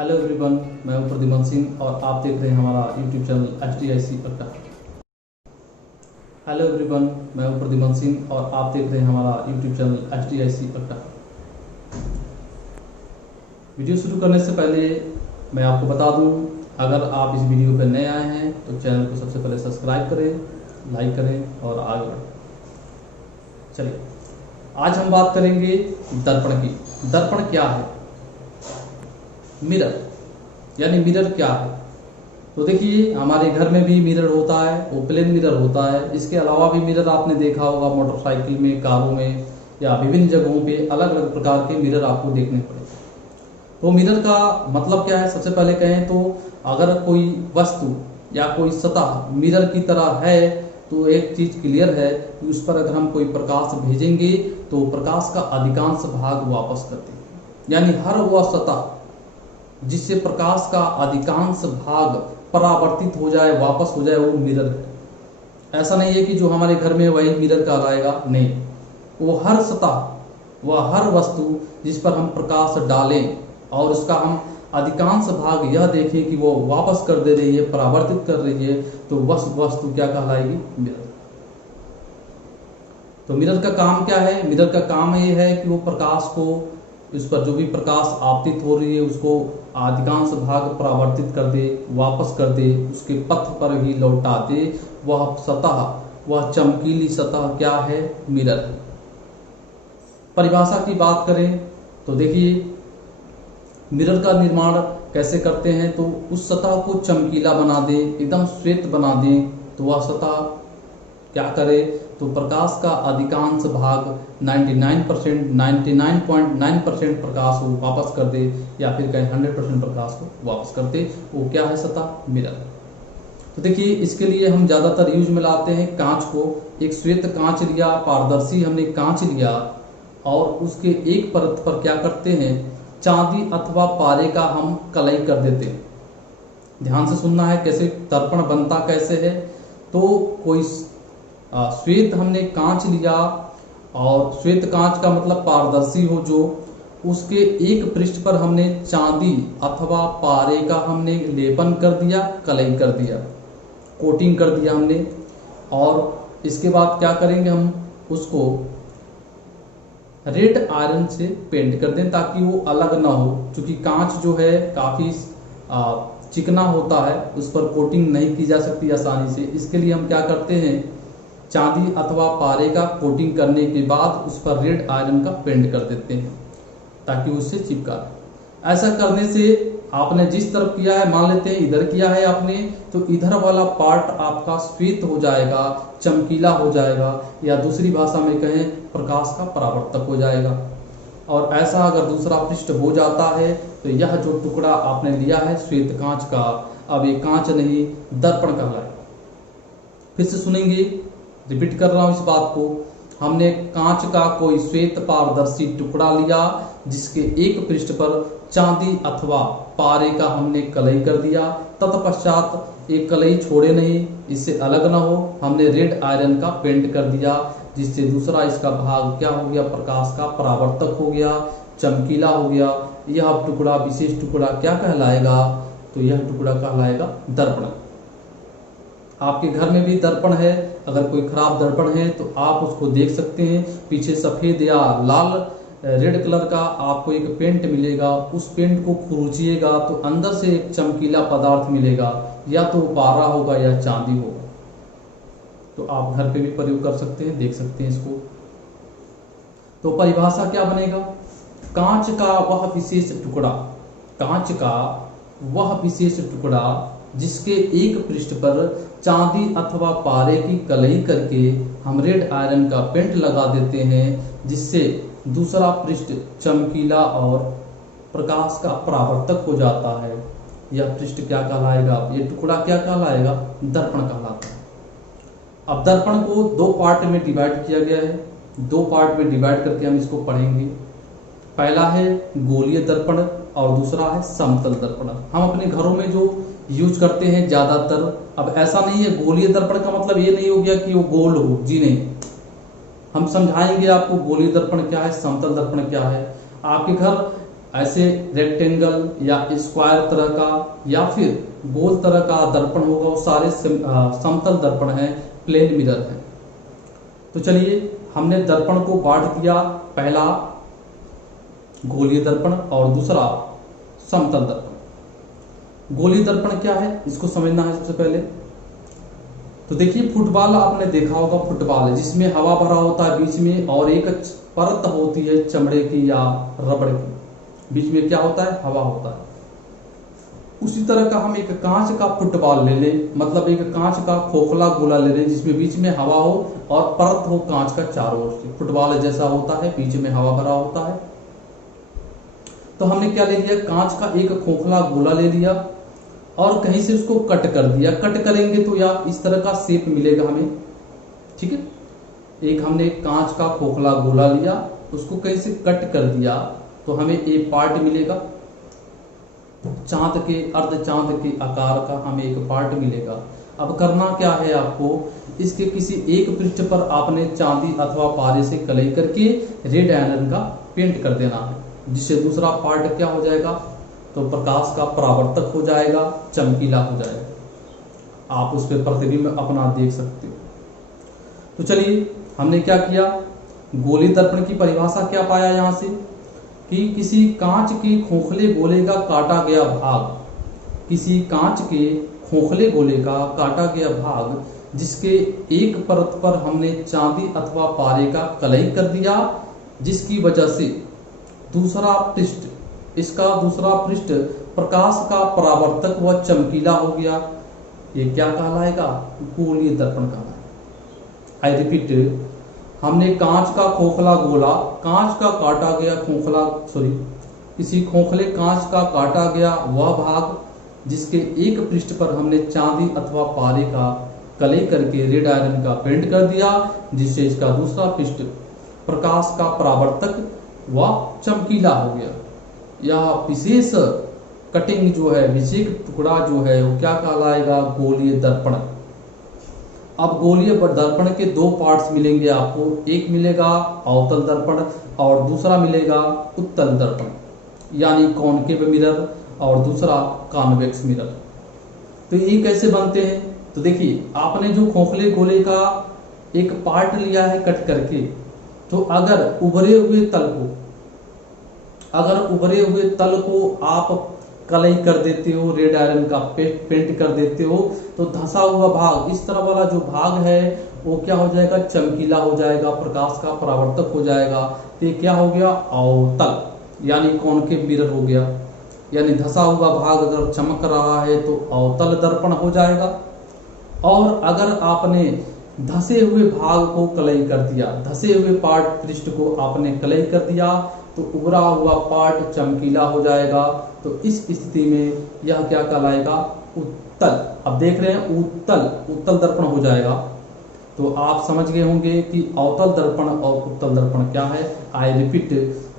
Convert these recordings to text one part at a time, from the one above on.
Hello everyone, मैं हूं प्रद्युमन सिंह और आप देख रहे हैं हमारा यूट्यूब चैनल HDIC अड्डा। हेलो एवरीवन, मैं हूं प्रद्युमन सिंह और आप देख रहे हैं हमारा यूट्यूब चैनल HDIC अड्डा। वीडियो शुरू करने से पहले मैं आपको बता दूं, अगर आप इस वीडियो पर नए आए हैं तो चैनल को सबसे पहले सब्सक्राइब करें, लाइक करें और आगे बढ़ें। चलिए, आज हम बात करेंगे दर्पण की। दर्पण क्या है? मिरर, यानी मिरर क्या है? तो देखिए, हमारे घर में भी मिरर होता है, वो प्लेन मिरर होता है। इसके अलावा भी मिरर आपने देखा होगा मोटरसाइकिल में, कारों में या विभिन्न जगहों पे अलग अलग प्रकार के मिरर आपको देखने पड़े। तो मिरर का मतलब क्या है? सबसे पहले कहें तो अगर कोई वस्तु या कोई सतह मिरर की तरह है तो एक चीज क्लियर है कि उस पर अगर हम कोई प्रकाश भेजेंगे तो प्रकाश का अधिकांश भाग वापस करते हैं। यानी हर वह सतह जिससे प्रकाश का अधिकांश भाग परावर्तित हो जाए, वापस हो जाए, वो मिरर है। ऐसा नहीं है कि जो हमारे घर में वही मिरर कहलाएगा, नहीं। वो हर सतह, वह हर वस्तु जिस पर हम प्रकाश डालें और उसका हम अधिकांश भाग यह देखें कि वो वापस कर दे रही है, परावर्तित कर रही है, तो वह वस्तु क्या कहलाएगी? मिरर। तो मिरर का काम क्या है? मिरर का काम ये है कि वो प्रकाश को, उस पर जो भी प्रकाश आपतित हो रही है उसको अधिकांश भाग परावर्तित कर दे, वापस कर दे, उसके पथ पर ही लौटा दे। वह सतह, वह चमकीली सतह क्या है? मिरर है। परिभाषा की बात करें तो देखिए, मिरर का निर्माण कैसे करते हैं? तो उस सतह को चमकीला बना दे, एकदम श्वेत बना दे, तो वह सतह क्या करे? तो प्रकाश का अधिकांश भाग 99.9% प्रकाश को वापस कर दे, या फिर कहें 100% प्रकाश को वापस कर दे। वो क्या है? सतह, मिरर। तो देखिए, इसके लिए हम ज़्यादातर यूज में लाते हैं कांच को। एक श्वेत कांच लिया, पारदर्शी हमने कांच लिया और उसके एक परत पर क्या करते हैं? चांदी अथवा पारे का हम कलई कर देते हैं। ध्यान से सुनना है कैसे दर्पण बनता कैसे है। तो कोई श्वेत हमने कांच लिया, और श्वेत कांच का मतलब पारदर्शी हो जो, उसके एक पृष्ठ पर हमने चांदी अथवा पारे का हमने लेपन कर दिया, कलई कर दिया, कोटिंग कर दिया हमने। और इसके बाद क्या करेंगे? हम उसको रेड आयरन से पेंट कर दें ताकि वो अलग ना हो, क्योंकि कांच जो है काफी चिकना होता है, उस पर कोटिंग नहीं की जा सकती आसानी से। इसके लिए हम क्या करते हैं? चांदी अथवा पारे का कोटिंग करने के बाद उस पर रेड आयरन का पेंट कर देते हैं ताकि उससे चिपका रहे। ऐसा करने से आपने जिस तरफ किया है, मान लेते हैं इधर किया है आपने, तो इधर वाला पार्ट आपका श्वेत हो जाएगा, चमकीला हो जाएगा, या दूसरी भाषा में कहें प्रकाश का परावर्तक हो जाएगा। और ऐसा अगर दूसरा पृष्ठ हो जाता है तो यह जो टुकड़ा आपने लिया है श्वेत कांच का, अब ये कांच नहीं, दर्पण कहलाएगा। फिर से सुनेंगे, रिपीट कर रहा हूं इस बात को। हमने कांच का कोई श्वेत पारदर्शी टुकड़ा लिया जिसके एक पृष्ठ पर चांदी अथवा पारे का हमने कलई कर दिया। तत्पश्चात एक कलई छोड़े नहीं, इससे अलग ना हो, हमने रेड आयरन का पेंट कर दिया, जिससे दूसरा इसका भाग क्या हो गया? प्रकाश का परावर्तक हो गया, चमकीला हो गया। यह टुकड़ा, विशेष टुकड़ा क्या कहलाएगा? तो यह टुकड़ा कहलाएगा दर्पण। आपके घर में भी दर्पण है, अगर कोई खराब दर्पण है तो आप उसको देख सकते हैं। पीछे सफेद या लाल, रेड कलर का आपको एक पेंट मिलेगा, उस पेंट को खुरचिएगा तो अंदर से एक चमकीला पदार्थ मिलेगा, या तो पारा होगा या चांदी होगा। तो आप घर पे भी प्रयोग कर सकते हैं, देख सकते हैं इसको। तो परिभाषा क्या बनेगा? कांच का वह विशेष टुकड़ा, कांच का वह विशेष टुकड़ा जिसके एक पृष्ठ पर चांदी अथवा पारे की कलई करके हम रेड आयरन का पेंट लगा देते हैं, जिससे दूसरा पृष्ठ चमकीला और प्रकाश का परावर्तक हो जाता है। यह पृष्ठ क्या कहलाएगा? यह टुकड़ा क्या कहलाएगा? दर्पण कहलाता है। अब दर्पण को दो पार्ट में डिवाइड किया गया है। दो पार्ट में डिवाइड करके हम इसको पढ़ेंगे। पहला है गोलीय दर्पण और दूसरा है समतल दर्पण। हम अपने घरों में जो यूज करते हैं ज्यादातर, अब ऐसा नहीं है, गोलीय दर्पण का मतलब ये नहीं हो गया कि वो गोल हो, जी नहीं। हम समझाएंगे आपको गोलीय दर्पण क्या है, समतल दर्पण क्या है। आपके घर ऐसे रेक्टेंगल या स्क्वायर तरह का या फिर गोल तरह का दर्पण होगा, वो सारे समतल दर्पण हैं, प्लेन मिरर हैं। तो चलिए हमने दर्पण को बांट दिया, पहला गोलीय दर्पण और दूसरा समतल दर्पण। गोलीय दर्पण क्या है इसको समझना है सबसे पहले। तो देखिए फुटबॉल आपने देखा होगा, फुटबॉल है जिसमें हवा भरा होता है बीच में और एक परत होती है चमड़े की या रबड़ की, बीच में क्या होता है, हवा होता है। उसी तरह का हम एक कांच का फुटबॉल ले लें, मतलब एक कांच का खोखला गोला ले लें जिसमें बीच में हवा हो और परत हो कांच का चारों ओर से। फुटबॉल जैसा होता है, बीच में हवा भरा होता है। तो हमने क्या ले लिया, कांच का एक खोखला गोला ले लिया और कहीं से उसको कट कर दिया। कट करेंगे तो या इस तरह का शेप मिलेगा हमें, ठीक है। एक हमने कांच का खोखला गोला लिया, उसको कहीं से कट कर दिया तो हमें एक पार्ट मिलेगा, चांद के, अर्ध चांद के आकार का हमें एक पार्ट मिलेगा। अब करना क्या है आपको, इसके किसी एक पृष्ठ पर आपने चांदी अथवा पारे से कलई करके रेड आयरन का पेंट कर देना है, जिससे दूसरा पार्ट क्या हो जाएगा, तो प्रकाश का परावर्तक हो जाएगा, चमकीला हो जाएगा। आप उस पर प्रतिबिंब अपना देख सकते हो। तो चलिए हमने क्या किया, गोली दर्पण की परिभाषा क्या पाया यहां से कि किसी कांच के खोखले गोले का काटा गया भाग, किसी कांच के खोखले गोले का काटा गया भाग जिसके एक परत पर हमने चांदी अथवा पारे का कलई कर दिया, जिसकी वजह से दूसरा पृष्ठ, इसका दूसरा पृष्ठ प्रकाश का परावर्तक व चमकीला हो गया। ये क्या कहलाएगा, गोलीय दर्पण कहलाएगा। आई रिपीट, हमने कांच का खोखला गोला, कांच का काटा गया खोखला, किसी खोखले कांच का काटा गया वह भाग जिसके एक पृष्ठ पर हमने चांदी अथवा पारे का कलई करके रेड आयरन का पेंट कर दिया, जिससे इसका दूसरा पृष्ठ प्रकाश का परावर्तक व चमकीला हो गया। यह विशेष कटिंग जो है, विशेष टुकड़ा जो है वो क्या कहलाएगा, गोलीय दर्पण। अब गोलीय दर्पण के दो पार्ट्स मिलेंगे आपको, एक मिलेगा अवतल दर्पण और दूसरा मिलेगा उत्तल दर्पण, यानी कॉनकेव मिरर और दूसरा कॉन्वेक्स मिरर। तो ये कैसे बनते हैं, तो देखिए आपने जो खोखले गोले का एक पार्ट लिया है कट करके, तो अगर उभरे हुए तल को आप कलई कर देते हो, रेड आयरन का पेंट कर देते हो, तो धंसा हुआ भाग, इस तरह वाला जो भाग है वो क्या हो जाएगा, चमकीला हो जाएगा, प्रकाश का परावर्तक हो जाएगा। तो ये क्या हो गया, अवतल, यानी कॉनकेव मिरर हो गया। यानी धंसा हुआ भाग अगर चमक रहा है तो अवतल दर्पण हो जाएगा। और अगर आपने धंसे हुए भाग को कलई कर दिया, धंसे हुए पार्ट पृष्ठ को आपने कलई कर दिया, तो उभरा हुआ पार्ट चमकीला हो जाएगा। तो इस स्थिति में यह क्या कहलाएगा, उत्तल। अब देख रहे हैं उत्तल दर्पण हो जाएगा। तो आप समझ गए होंगे कि अवतल दर्पण और उत्तल दर्पण क्या है। आई रिपीट,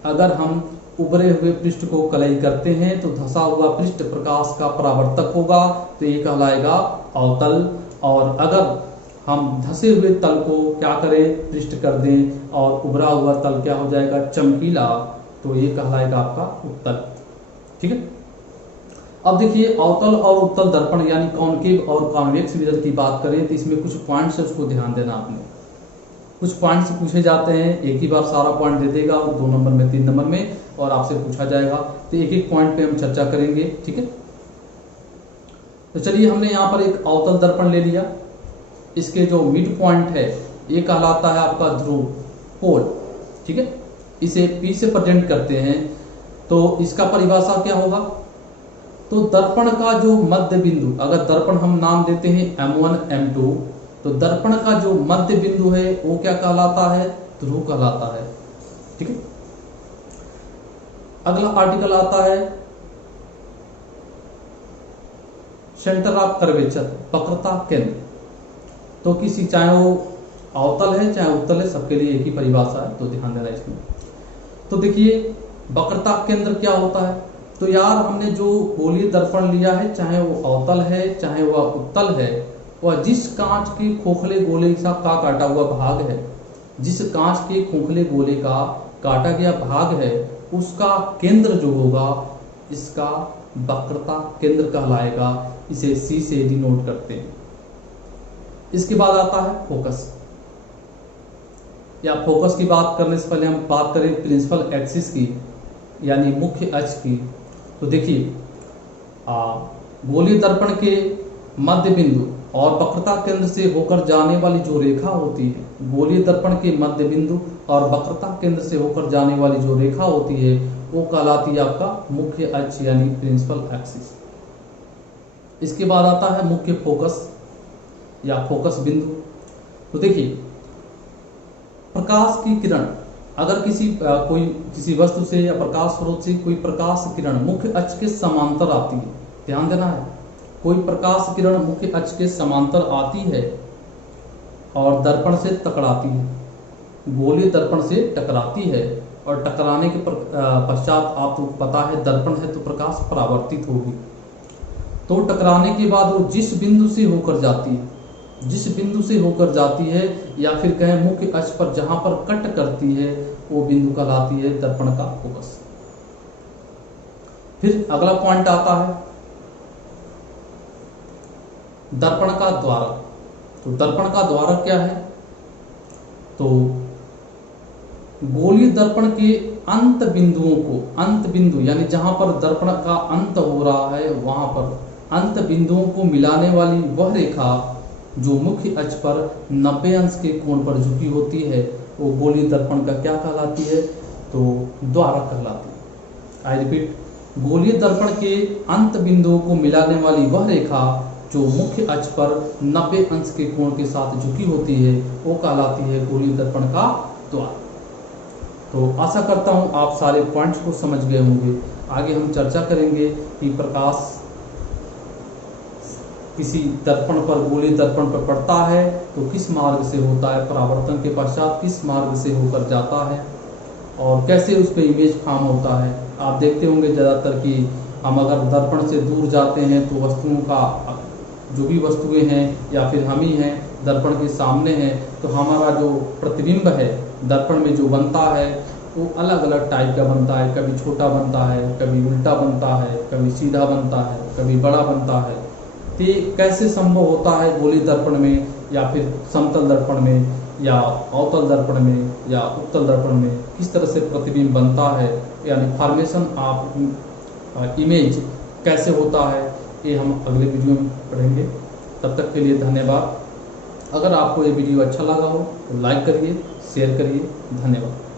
अगर हम उभरे हुए पृष्ठ को कलई करते हैं तो धंसा हुआ पृष्ठ प्रकाश का परावर्तक होगा, तो ये कहलाएगा अवतल। और अगर हम धंसे हुए तल को क्या करें, पृष्ठ कर दें और उभरा हुआ तल क्या हो जाएगा, चमकीला, तो ये कहलाएगा आपका उत्तल। ठीक है। अब देखिए अवतल और उत्तल दर्पण यानी कॉनकेव और कॉन्वेक्स मिरर की बात करें तो इसमें कुछ पॉइंट्स है, उसको ध्यान देना आपने। कुछ पॉइंट्स पूछे जाते हैं, एक ही बार सारा पॉइंट दे देगा, 2 नंबर में 3 नंबर में, और आपसे पूछा जाएगा। तो एक एक पॉइंट पे हम चर्चा करेंगे। ठीक है। तो चलिए हमने यहाँ पर एक अवतल दर्पण ले लिया। इसके जो मिड पॉइंट है ये कहलाता है आपका ध्रुव, पोल। ठीक है। इसे P से प्रेजेंट करते हैं। तो इसका परिभाषा क्या होगा, तो दर्पण का जो मध्य बिंदु, अगर दर्पण हम नाम देते हैं M1 M2, तो दर्पण का जो मध्य बिंदु है वो क्या कहलाता है, ध्रुव कहलाता है। ठीक है। अगला आर्टिकल आता है सेंटर ऑफ कर्वेचर, वक्रता केंद्र। तो किसी, चाहे वो अवतल है चाहे उत्तल है, सबके लिए एक ही परिभाषा है, तो ध्यान देना इसमें। तो देखिए वक्रता केंद्र क्या होता है, तो यार हमने जो गोलीय दर्पण लिया है, चाहे वो अवतल है चाहे वह उत्तल है, वह जिस कांच के खोखले गोले का काटा हुआ भाग है, जिस कांच के खोखले गोले का काटा गया भाग है, उसका केंद्र जो होगा इसका वक्रता केंद्र कहलाएगा। इसे सी से डिनोट करते हैं। इसके बाद आता है फोकस, या फोकस की बात करने से पहले हम बात करें प्रिंसिपल एक्सिस की, यानी मुख्य अक्ष की। तो देखिए गोलीय दर्पण के मध्य बिंदु और वक्रता केंद्र से होकर जाने वाली जो रेखा होती है, गोलीय दर्पण के मध्य बिंदु और वक्रता केंद्र से होकर जाने वाली जो रेखा होती है वो कहलाती है आपका मुख्य अक्ष यानी प्रिंसिपल एक्सिस। इसके बाद आता है मुख्य फोकस या फोकस बिंदु। तो देखिए प्रकाश की किरण अगर किसी वस्तु से या प्रकाश स्रोत से कोई प्रकाश किरण मुख्य अक्ष के समांतर आती है, ध्यान देना है, कोई प्रकाश किरण मुख्य अक्ष के समांतर आती है और दर्पण से टकराती है, गोलीय दर्पण से टकराती है, और टकराने के पश्चात आपको पता है दर्पण है तो प्रकाश परावर्तित होगी। तो टकराने के बाद वो जिस बिंदु से होकर जाती है या फिर कहें मुख्य अक्ष पर जहां पर कट करती है वो बिंदु कहलाती है दर्पण का फोकस। फिर अगला पॉइंट आता है दर्पण का द्वारक। तो दर्पण का द्वारक क्या है? तो गोलीय दर्पण के अंत बिंदु यानी जहां पर दर्पण का अंत हो रहा है वहां पर अंत बिंदुओं को मिलाने वाली वह रेखा जो मुख्य अक्ष पर 90 अंश के कोण पर झुकी होती है वो गोलीय दर्पण का क्या कहलाती है? तो द्वारक कहलाती है। आई रिपीट, गोलीय दर्पण के अंत बिंदुओं को मिलाने वाली वह रेखा जो मुख्य अक्ष पर 90 अंश के कोण के साथ झुकी होती है वो कहलाती है गोलीय दर्पण का द्वारक। तो आशा करता हूं आप सारे पॉइंट्स को समझ गए होंगे। आगे हम चर्चा करेंगे कि प्रकाश किसी दर्पण पर, गोलीय दर्पण पर पड़ता है तो किस मार्ग से होता है, परावर्तन के पश्चात किस मार्ग से होकर जाता है और कैसे उस पर इमेज फॉर्म होता है। आप देखते होंगे ज़्यादातर कि हम अगर दर्पण से दूर जाते हैं तो वस्तुओं का, जो भी वस्तुएं हैं या फिर हम ही हैं दर्पण के सामने हैं, तो हमारा जो प्रतिबिंब है दर्पण में जो बनता है वो अलग अलग टाइप का बनता है। कभी छोटा बनता है, कभी उल्टा बनता है, कभी सीधा बनता है, कभी बड़ा बनता है। तो ये कैसे संभव होता है गोलीय दर्पण में या फिर समतल दर्पण में या अवतल दर्पण में या उत्तल दर्पण में किस तरह से प्रतिबिंब बनता है, यानी फॉर्मेशन ऑफ इमेज कैसे होता है, ये हम अगले वीडियो में पढ़ेंगे। तब तक के लिए धन्यवाद। अगर आपको ये वीडियो अच्छा लगा हो तो लाइक करिए, शेयर करिए। धन्यवाद।